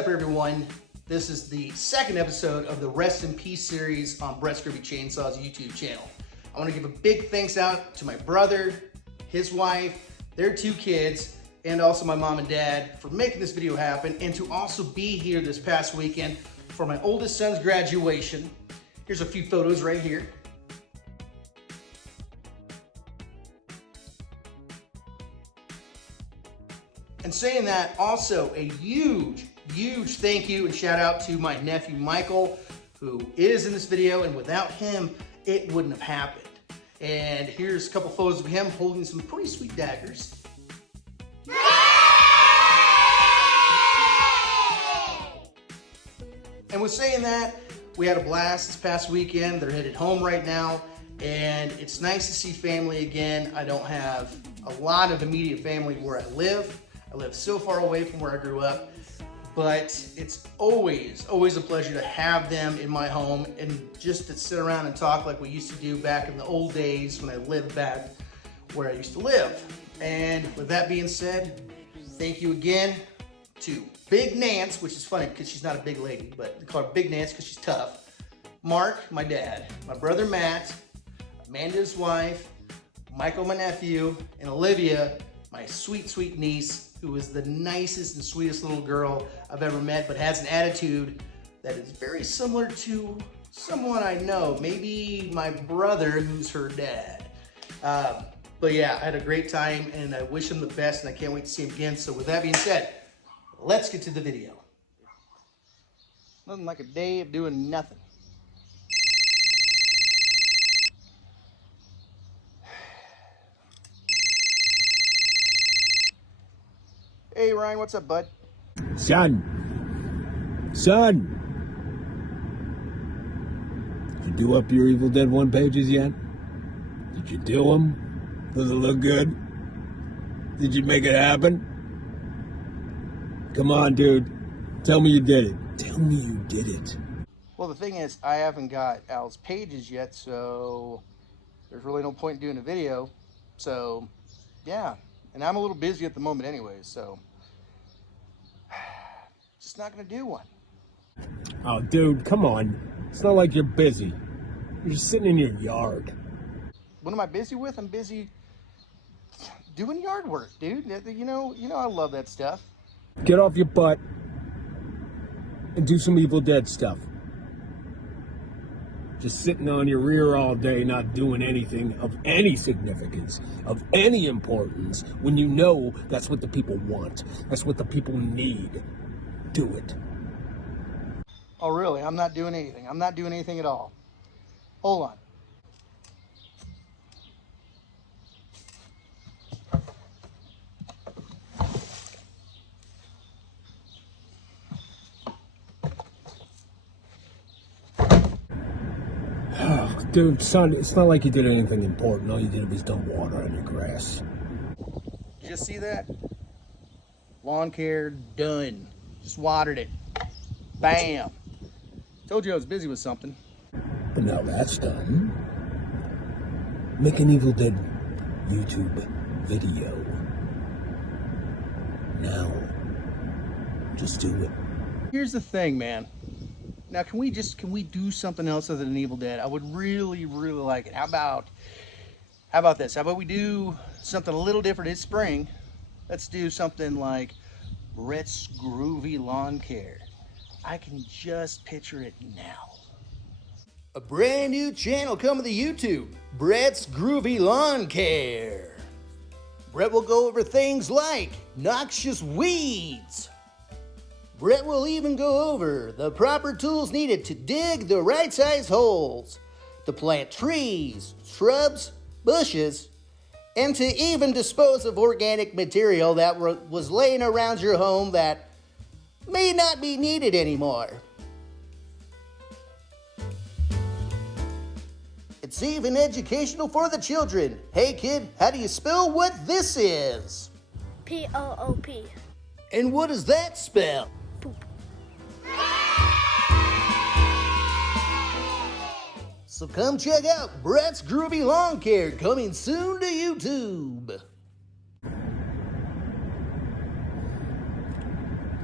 up, everyone? This is the second episode of the Rest in Peace series on Brett's Groovy Chainsaws YouTube channel. I want to give a big thanks out to my brother, his wife, their 2 kids, and also my mom and dad for making this video happen, and to also be here this past weekend for my oldest son's graduation. Here's a few photos right here. And saying that, also a huge thank you and shout out to my nephew Michael, who is in this video, and without him, it wouldn't have happened. And here's a couple photos of him holding some pretty sweet daggers. And with saying that, we had a blast this past weekend. They're headed home right now, and it's nice to see family again. I don't have a lot of immediate family where I live. I live so far away from where I grew up, but it's always a pleasure to have them in my home and just to sit around and talk like we used to do back in the old days when I lived back where I used to live. And with that being said, thank you again to Big Nance, which is funny because she's not a big lady, but they call her Big Nance because she's tough. Mark, my dad, my brother Matt, Amanda's wife, Michael, my nephew, and Olivia, my sweet niece, who is the nicest and sweetest little girl I've ever met, but has an attitude that is very similar to someone I know, maybe my brother, who's her dad. But yeah, I had a great time, and I wish him the best, and I can't wait to see him again. So with that being said, let's get to the video. Nothing like a day of doing nothing. Hey Ryan, what's up, bud? Son. Did you do up your Evil Dead 1 pages yet? Did you do them? Does it look good? Did you make it happen? Come on, dude. Tell me you did it. Tell me you did it. Well, the thing is, I haven't got Al's pages yet, so there's really no point in doing a video. So, yeah. And I'm a little busy at the moment anyways, so just not gonna do one. Oh, dude, come on. It's not like you're busy. You're just sitting in your yard. What am I busy with? I'm busy doing yard work, dude. You know I love that stuff. Get off your butt and do some Evil Dead stuff. Just sitting on your rear all day, not doing anything of any significance, of any importance, when you know that's what the people want. That's what the people need. Do it. Oh, really? I'm not doing anything. I'm not doing anything at all. Hold on. Dude, son, it's not like you did anything important. All you did was dump water on your grass. Did you see that? Lawn care done. Just watered it. Bam. Told you I was busy with something. But now that's done. Make an Evil Dead YouTube video. Now. Just do it. Here's the thing, man. Now, can we do something else other than Evil Dead? I would really like it. How about this? How about we do something a little different? It's spring. Let's do something like Brett's Groovy Lawn Care. I can just picture it now. A brand new channel coming to YouTube. Brett's Groovy Lawn Care. Brett will go over things like noxious weeds. Brett will even go over the proper tools needed to dig the right size holes, to plant trees, shrubs, bushes, and to even dispose of organic material that was laying around your home that may not be needed anymore. It's even educational for the children. Hey kid, how do you spell what this is? P-O-O-P. And what does that spell? Poop. So come check out Brett's Groovy Lawn Care, coming soon to YouTube.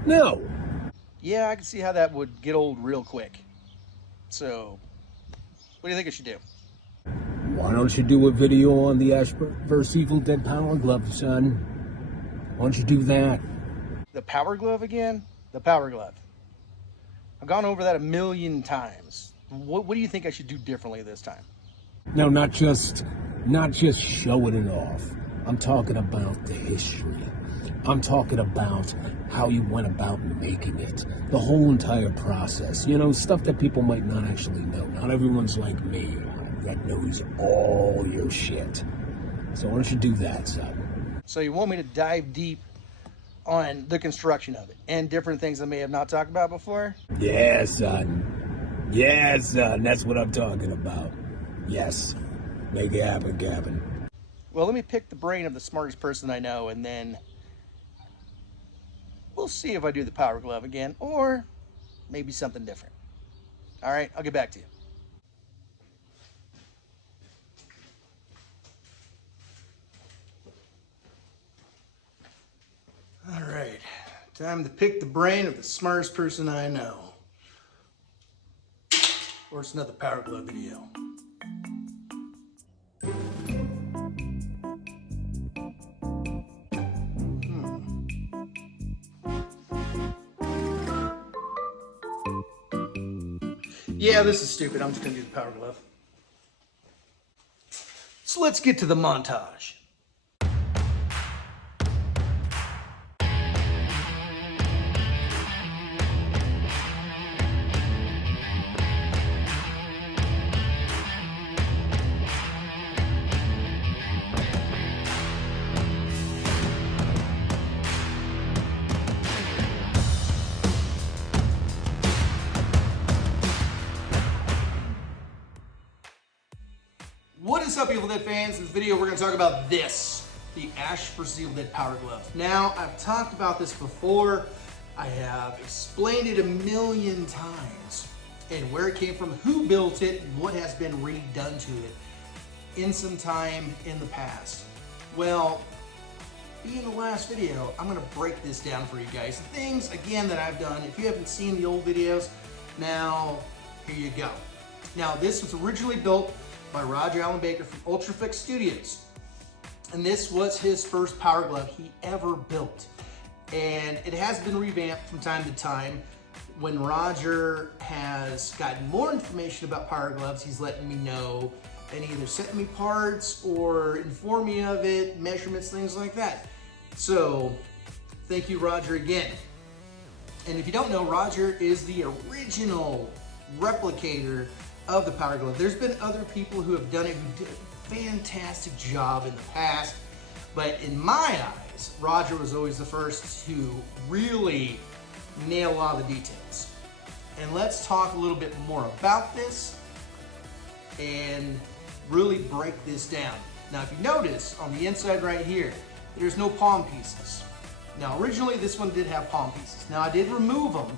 No. Yeah, I can see how that would get old real quick. So, what do you think I should do? Why don't you do a video on the Ash vs. Evil Dead Power Glove, son? Why don't you do that? The Power Glove again? The Power Glove. I've gone over that a million times. What do you think I should do differently this time? No, not just showing it off. I'm talking about the history. I'm talking about how you went about making it. The whole entire process. You know, stuff that people might not actually know. Not everyone's like me that knows all your shit. So why don't you do that, son? So you want me to dive deep on the construction of it and different things I may have not talked about before? Yeah, son. Yeah, son. That's what I'm talking about. Yes. Make it happen, Gavin. Well, let me pick the brain of the smartest person I know, and then we'll see if I do the Power Glove again, or maybe something different. All right, I'll get back to you. All right, time to pick the brain of the smartest person I know. Or it's another Power Glove video. Yeah, this is stupid. I'm just gonna do the Power Glove. So let's get to the montage. What is up, Evil Dead fans? In this video, we're going to talk about this, the Ash vs. Evil Dead Power Glove. Now, I've talked about this before. I have explained it a million times, and where it came from, who built it, and what has been redone to it in some time in the past. Well, being the last video, I'm going to break this down for you guys. The things, again, that I've done. If you haven't seen the old videos, now, here you go. Now, this was originally built by Roger Allen Baker from UltraFX Studios. And this was his first Power Glove he ever built. And it has been revamped from time to time. When Roger has gotten more information about Power Gloves, he's letting me know and either sent me parts or informed me of it, measurements, things like that. So, thank you, Roger, again. And if you don't know, Roger is the original replicator of the Power Glove. There's been other people who have done it who did a fantastic job in the past, but in my eyes, Roger was always the first to really nail a lot of the details. And let's talk a little bit more about this and really break this down. Now, if you notice on the inside right here, there's no palm pieces. Now, originally this one did have palm pieces. Now, I did remove them.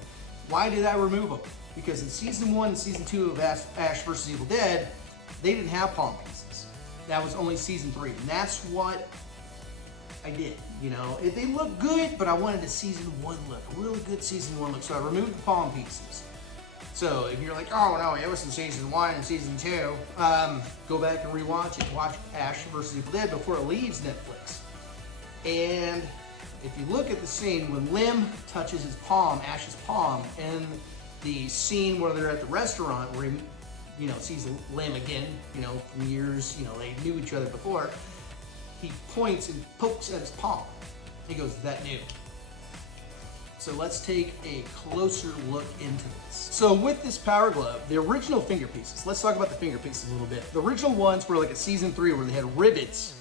Why did I remove them? Because in season 1 and season 2 of Ash vs. Evil Dead, they didn't have palm pieces. That was only season 3, and that's what I did. You know, they look good, but I wanted a season 1 look, a really good season 1 look, so I removed the palm pieces. So if you're like, oh no, it was in season 1 and season 2, go back and rewatch it. Watch Ash vs. Evil Dead before it leaves Netflix. And if you look at the scene when Lim touches his palm, Ash's palm, and the scene where they're at the restaurant where he, you know, sees Lim again, you know, from years, you know, they knew each other before, he points and pokes at his palm. He goes, "Is that new?" So let's take a closer look into this. So with this Power Glove, the original finger pieces, let's talk about the finger pieces a little bit. The original ones were like a season 3 where they had rivets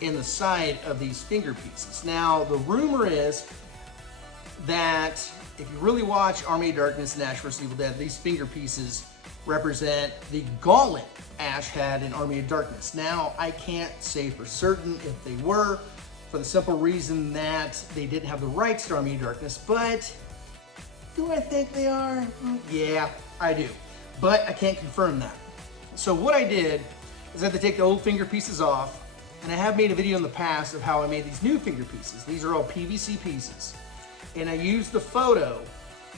in the side of these finger pieces. Now, the rumor is that if you really watch Army of Darkness and Ash vs. Evil Dead, these finger pieces represent the gauntlet Ash had in Army of Darkness. Now, I can't say for certain if they were, for the simple reason that they didn't have the rights to Army of Darkness, but do I think they are? Yeah, I do. But I can't confirm that. So what I did is I had to take the old finger pieces off, and I have made a video in the past of how I made these new finger pieces. These are all PVC pieces. And I used the photo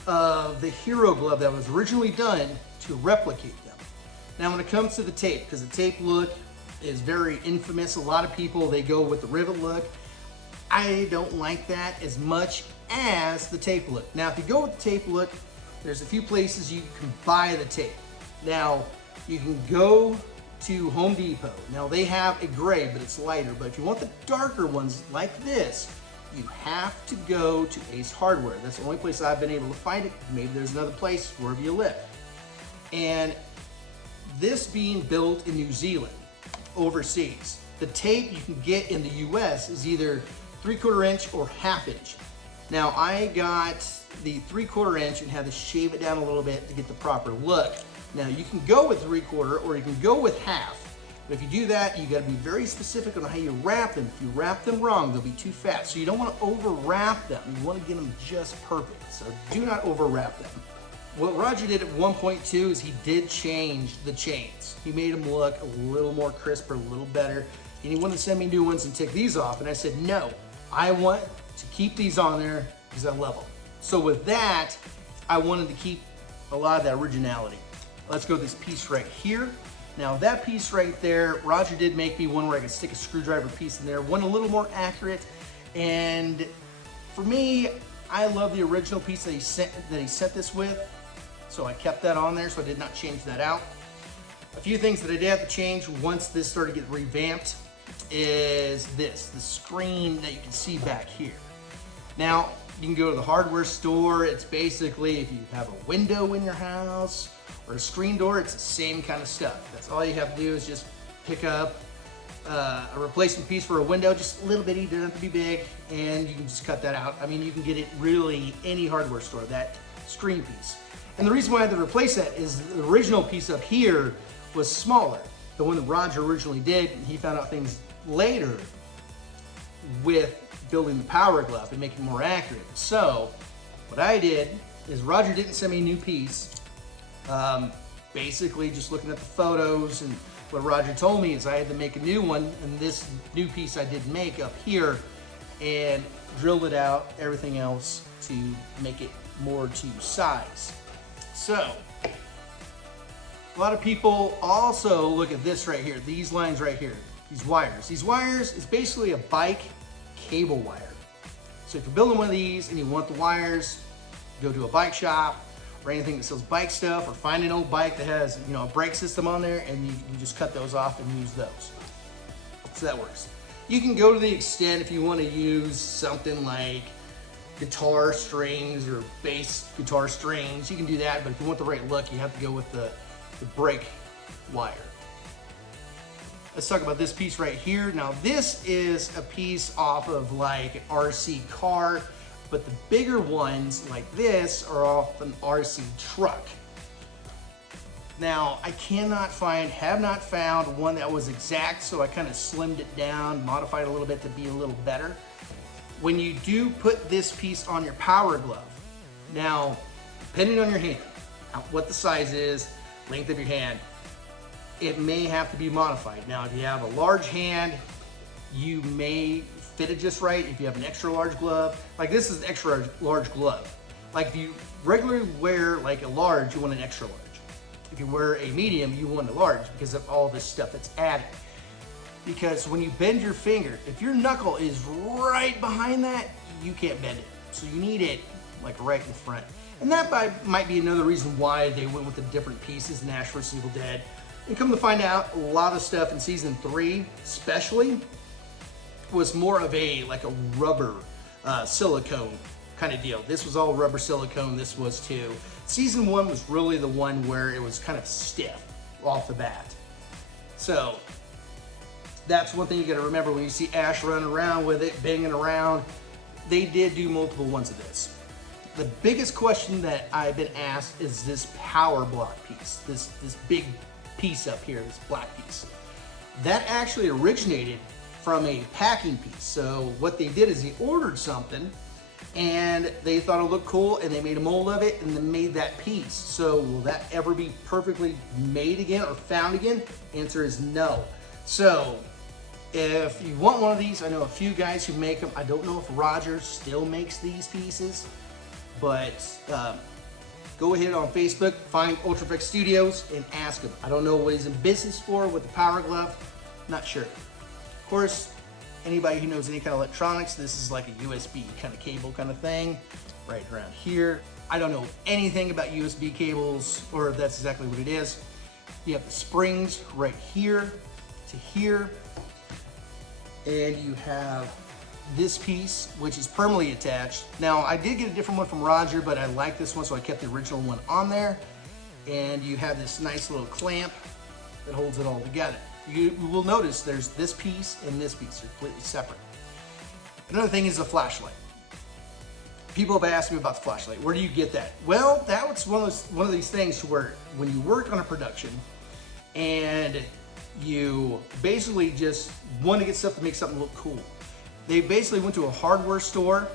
of the hero glove that was originally done to replicate them. Now when it comes to the tape, because the tape look is very infamous, a lot of people, they go with the rivet look. I don't like that as much as the tape look. Now if you go with the tape look, there's a few places you can buy the tape. Now you can go to Home Depot. Now they have a gray, but it's lighter. But if you want the darker ones like this, you have to go to Ace Hardware. That's the only place I've been able to find it. Maybe there's another place wherever you live. And this being built in New Zealand, overseas, the tape you can get in the US is either 3/4 inch or 1/2 inch. Now I got the 3/4 inch and had to shave it down a little bit to get the proper look. Now you can go with 3/4 or you can go with 1/2. But if you do that, you gotta be very specific on how you wrap them. If you wrap them wrong, they'll be too fat. So you don't wanna over wrap them. You wanna get them just perfect. So do not over wrap them. What Roger did at 1.2 is he did change the chains. He made them look a little more crisper, a little better. And he wanted to send me new ones and take these off. And I said, no, I want to keep these on there because I love them. So with that, I wanted to keep a lot of that originality. Let's go with this piece right here. Now that piece right there, Roger did make me one where I could stick a screwdriver piece in there, one a little more accurate. And for me, I love the original piece that he sent this with. So I kept that on there, so I did not change that out. A few things that I did have to change once this started to get revamped is this, the screen that you can see back here. Now, you can go to the hardware store. It's basically if you have a window in your house or a screen door, it's the same kind of stuff. That's all you have to do is just pick up a replacement piece for a window, just a little bitty, doesn't have to be big, and you can just cut that out. I mean, you can get it really any hardware store, that screen piece. And the reason why I had to replace that is the original piece up here was smaller. The one that Roger originally did, and he found out things later with building the power glove and making it more accurate. So what I did is Roger didn't send me a new piece. Basically just looking at the photos, and what Roger told me is I had to make a new one, and this new piece I did make up here and drilled it out, everything else to make it more to size. So a lot of people also look at this right here, these lines right here, these wires. These wires is basically a bike cable wire. So if you're building one of these and you want the wires, go to a bike shop or anything that sells bike stuff, or find an old bike that has, you know, a brake system on there, and you just cut those off and use those. So that works. You can go to the extent if you want to use something like guitar strings or bass guitar strings, you can do that, but if you want the right look, you have to go with the brake wire. Let's talk about this piece right here. Now this is a piece off of like an RC car, but the bigger ones like this are off an RC truck. Now I have not found one that was exact, so I kind of slimmed it down, modified it a little bit to be a little better. When you do put this piece on your power glove, now, depending on your hand, what the size is, length of your hand, it may have to be modified. Now, if you have a large hand, you may fit it just right. If you have an extra large glove, like this is an extra large glove. Like if you regularly wear like a large, you want an extra large. If you wear a medium, you want a large because of all this stuff that's added. Because when you bend your finger, if your knuckle is right behind that, you can't bend it. So you need it like right in front. And that might be another reason why they went with the different pieces in Ash vs. Evil Dead. And come to find out, a lot of stuff in season 3, especially, was more of a like a rubber silicone kind of deal. This was all rubber silicone, this was too. Season 1 was really the one where it was kind of stiff off the bat. So that's one thing you gotta remember when you see Ash running around with it, banging around. They did do multiple ones of this. The biggest question that I've been asked is this power block piece, this big piece up here, this black piece. That actually originated from a packing piece. So what they did is they ordered something and they thought it looked cool and they made a mold of it and then made that piece. So will that ever be perfectly made again or found again? Answer is no. So if you want one of these, I know a few guys who make them. I don't know if Roger still makes these pieces, but go ahead on Facebook, find UltraFX Studios, and ask him. I don't know what he's in business for with the power glove, not sure. Of course, anybody who knows any kind of electronics, this is like a USB kind of cable kind of thing, right around here. I don't know anything about USB cables, or if that's exactly what it is. You have the springs right here to here, and you have this piece, which is permanently attached. Now, I did get a different one from Roger, but I like this one, so I kept the original one on there. And you have this nice little clamp that holds it all together. You will notice there's this piece and this piece are completely separate. Another thing is the flashlight. People have asked me about the flashlight. Where do you get that? Well, that was one of these things where when you work on a production and you basically just want to get stuff to make something look cool. They basically went to a hardware store,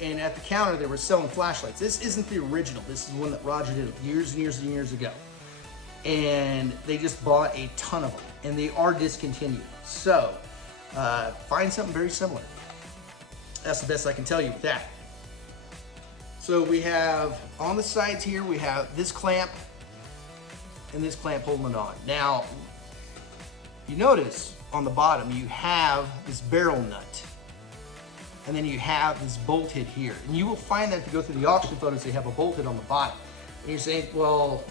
and at the counter they were selling flashlights. This isn't the original. This is one that Roger did years and years and years ago. And they just bought a ton of them, and they are discontinued. So find something very similar. That's the best I can tell you with that. So we have on the sides here, we have this clamp and this clamp holding it on. Now, you notice on the bottom you have this barrel nut, and then you have this bolt head here. And you will find that if you go through the auction photos, they have a bolt head on the bottom. And you're saying, well,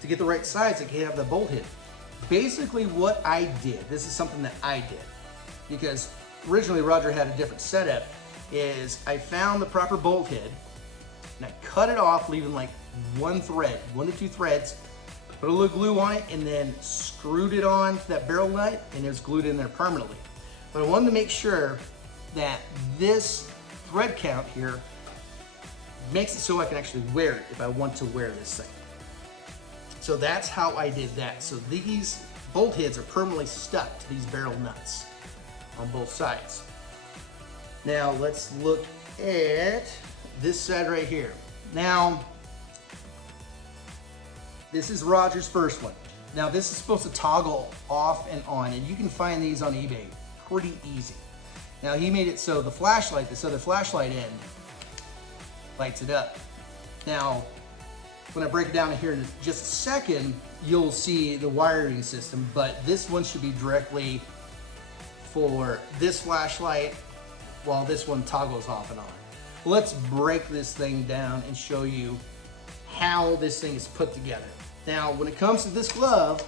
to get the right size, it can't have the bolt head. Basically what I did, this is something that I did, because originally Roger had a different setup, is I found the proper bolt head, and I cut it off, leaving like one thread, 1 to 2 threads, put a little glue on it, and then screwed it on to that barrel nut, and it was glued in there permanently. But I wanted to make sure that this thread count here makes it so I can actually wear it if I want to wear this thing. So that's how I did that. So these bolt heads are permanently stuck to these barrel nuts on both sides. Now let's look at this side right here. Now, this is Roger's first one. Now this is supposed to toggle off and on, and you can find these on eBay pretty easy. Now he made it so the flashlight, this other flashlight end, lights it up. Now, when I break it down here in just a second, you'll see the wiring system, but this one should be directly for this flashlight, while this one toggles off and on. Let's break this thing down and show you how this thing is put together. Now, when it comes to this glove,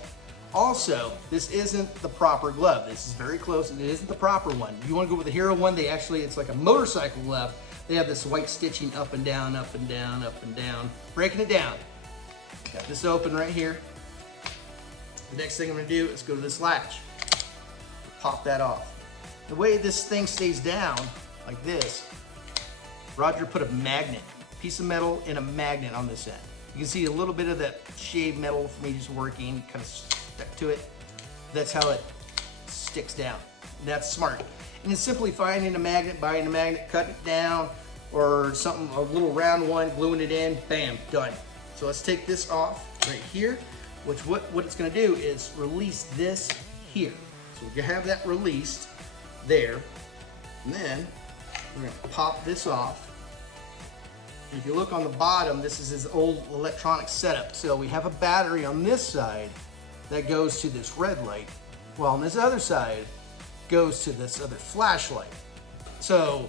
also, this isn't the proper glove. This is very close, and it isn't the proper one. You want to go with the Hero one, they actually, it's like a motorcycle glove. They have this white stitching up and down, up and down, up and down. Breaking it down. Got this open right here. The next thing I'm going to do is go to this latch. Pop that off. The way this thing stays down, like this, Roger put a magnet, piece of metal and a magnet on this end. You can see a little bit of that shaved metal from me just working, kind of stuck to it. That's how it sticks down. That's smart. And it's simply finding a magnet, buying a magnet, cutting it down, or something, a little round one, gluing it in, bam, done. So let's take this off right here, which what it's gonna do is release this here. So we have that released there, and then we're gonna pop this off. If you look on the bottom, this is his old electronic setup. So we have a battery on this side that goes to this red light, while on this other side goes to this other flashlight. So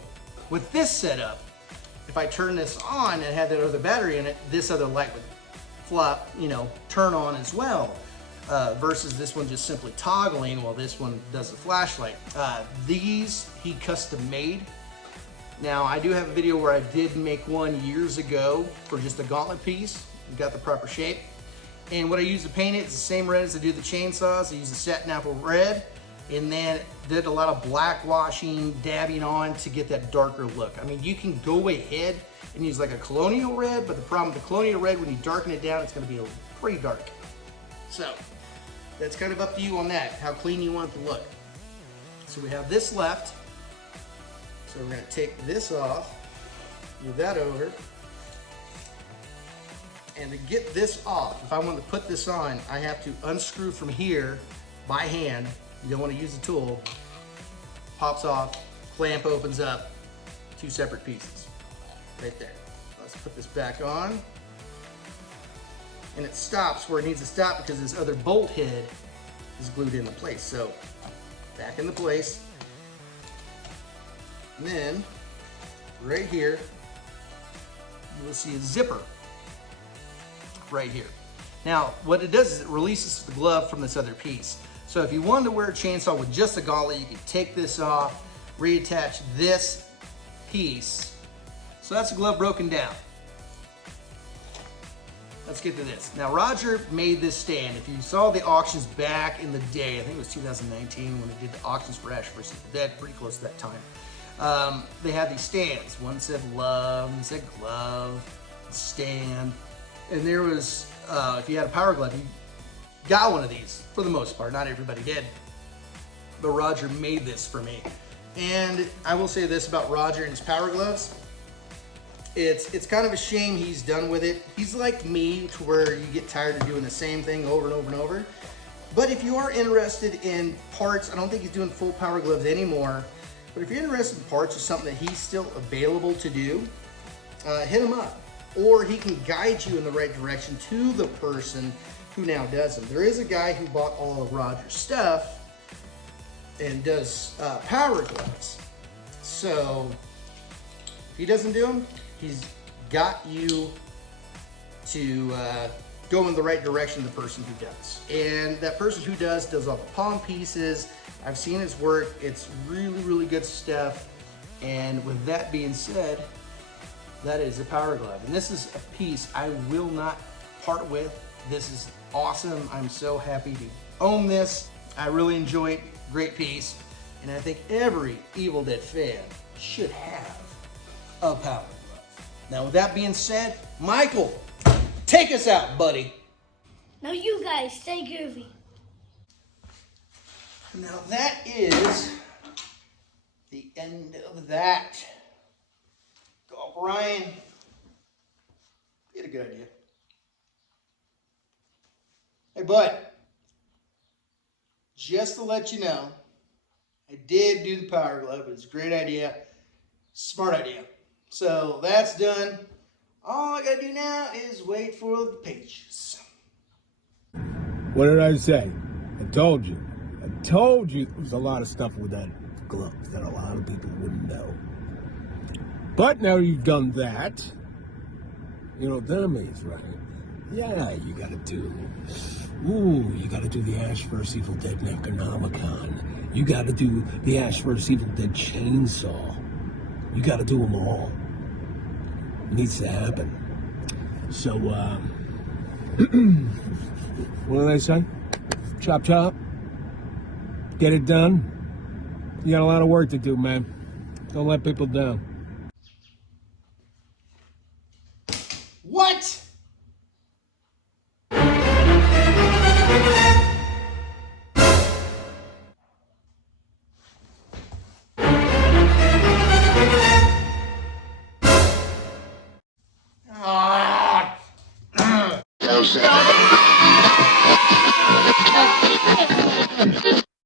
with this setup, if I turn this on and have that other battery in it, this other light would flop, turn on as well, versus this one just simply toggling while this one does the flashlight. These he custom made. Now, I do have a video where I did make one years ago for just a gauntlet piece. Got the proper shape. And what I use to paint it is the same red as I do the chainsaws. I use the satin apple red, and then did a lot of black washing, dabbing on to get that darker look. I mean, you can go ahead and use like a colonial red, but the problem with the colonial red, when you darken it down, it's gonna be pretty dark. So, that's kind of up to you on that, how clean you want it to look. So we have this left. So we're going to take this off, move that over, and to get this off, if I want to put this on, I have to unscrew from here by hand. You don't want to use the tool. Pops off, clamp opens up, 2 separate pieces right there. let's put this back on. And it stops where it needs to stop because this other bolt head is glued into place. So back into place. And then right here, you will see a zipper right here. Now, what it does is it releases the glove from this other piece. So if you wanted to wear a chainsaw with just a gauntlet, you could take this off, reattach this piece. So that's the glove broken down. Let's get to this. Now, Roger made this stand. If you saw the auctions back in the day, I think it was 2019 when they did the auctions for Ash vs. the Dead, pretty close to that time. They had these stands. One said love, one said glove, stand. And there was, if you had a power glove, you got one of these for the most part. Not everybody did. But Roger made this for me. And I will say this about Roger and his power gloves. It's kind of a shame he's done with it. He's like me, to where you get tired of doing the same thing over and over and over. But if you are interested in parts, I don't think he's doing full power gloves anymore. But if you're interested in parts or something that he's still available to do, hit him up. Or he can guide you in the right direction to the person who now does them. There is a guy who bought all of Roger's stuff and does power gloves. So if he doesn't do them, he's got you to go in the right direction, the person who does. And that person who does all the palm pieces. I've seen his work. It's really, really good stuff. And with that being said, that is a power glove. And this is a piece I will not part with. This is awesome. I'm so happy to own this. I really enjoy it. Great piece. And I think every Evil Dead fan should have a power glove. Now, with that being said, Michael, take us out, buddy. Now you guys stay groovy. Now that is the end of that. Go, Brian. You had a good idea. Hey, bud. Just to let you know, I did do the power glove. It's a great idea. Smart idea. So that's done. All I gotta do now is wait for the pages. What did I say? I told you. I told you there's a lot of stuff with that glove that a lot of people wouldn't know. But now you've done that, you know what that means, right? Yeah, you gotta do the Ash vs. Evil Dead Necronomicon. You gotta do the Ash vs. Evil Dead Chainsaw. You gotta do them all. It needs to happen. So, what did I say? Chop chop. Get it done. You got a lot of work to do, man. Don't let people down. What? Ah!